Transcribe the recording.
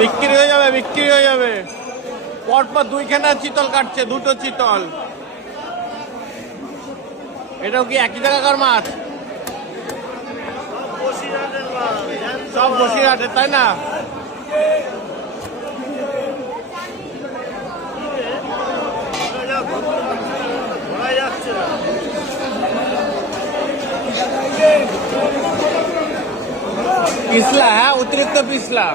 বিক্রি হয়ে যাবে, বিক্রি হয়ে যাবে। পরপর দুইখানা চিতল কাটছে, দুটো চিতল। এটাও কি একই জায়গাকার মাছ? সব বসিরহাটের, তাই না? পিছলা, হ্যাঁ, অতিরিক্ত পিছলা।